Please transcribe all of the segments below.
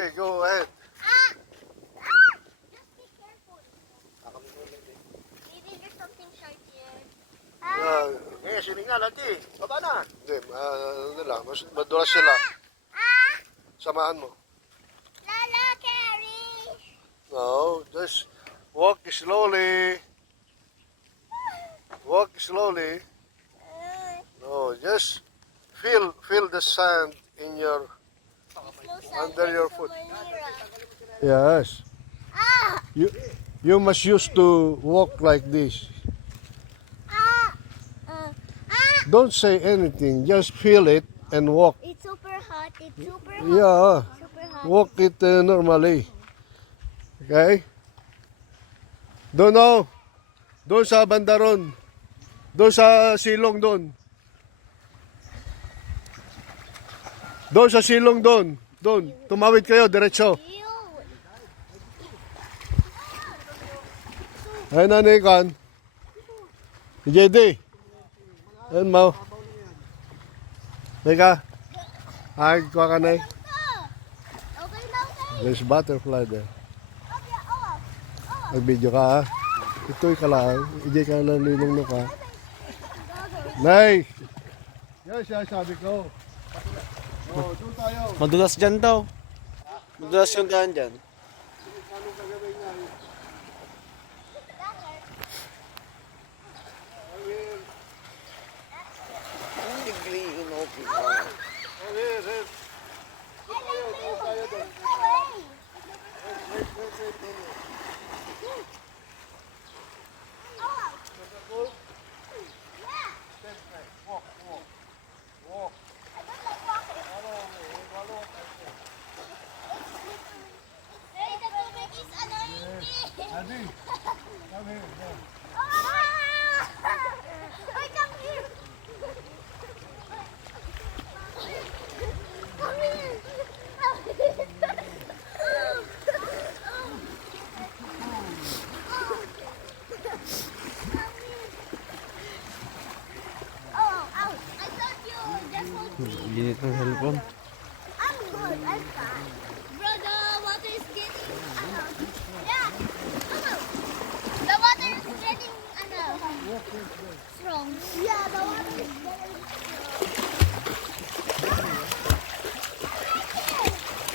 Okay, go ahead. Just be careful. Maybe there's something sharp here. Sininga natin. Baba na. Hindi, ano lang, madulas sila. Samahan mo. Lala, Carrie. No, just walk slowly. Walk slowly. No, just feel the sand in your under your foot. Yes. You must used to walk like this. Don't say anything, just feel it and walk. It's super hot. It's super hot. Yeah, Super hot. walk it normally. Okay? Doon sa banda ron. Doon sa silong doon. Doon sa silong doon. Doon. Tumawid kayo, diretso. Ew. Ayun na ni Kan. JD. Ayun mo. Teka. Ay, kuha ka na eh. Okay lang tayo. There's butterfly there. Okay, oh. Mag-video ka ha. Ito'y ka lang. Ijay ka lang linong ka. Nay! Yan siya sabi ko. Oh, doon tayo. Madulas dyan daw. Madulas yung daan dyan. Anong gagawin niya? Ang degree in open. Oh, here. Doon tayo doon. Adi, come here. Ginit ng cellphone. I'm good. I'm fine. Bro, the water is getting yeah. The water is getting strong. Yeah, the water is getting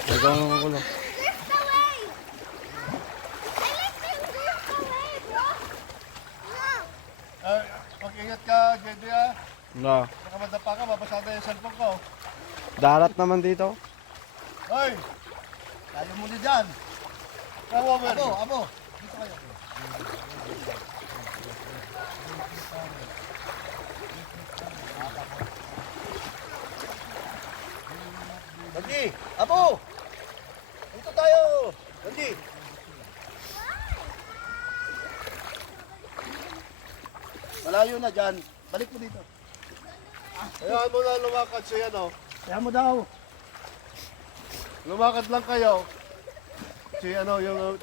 Nagawang ako lang. There's the way. I like to there's the way, bro. Look. Mag-ingat ka, JD ha. No. Baka madapa ka, mabasada yung cellphone ko. Darat naman dito. Hoy! Tayo muna dyan. Come over. Abo. Dito kayo. Banji! Abo! Dito tayo! Banji! Malayo na dyan. Balik mo dito. Ayaw mo na lumakad siya, no? Kaya mo daw. Lumakad lang kayo. Si ano, yung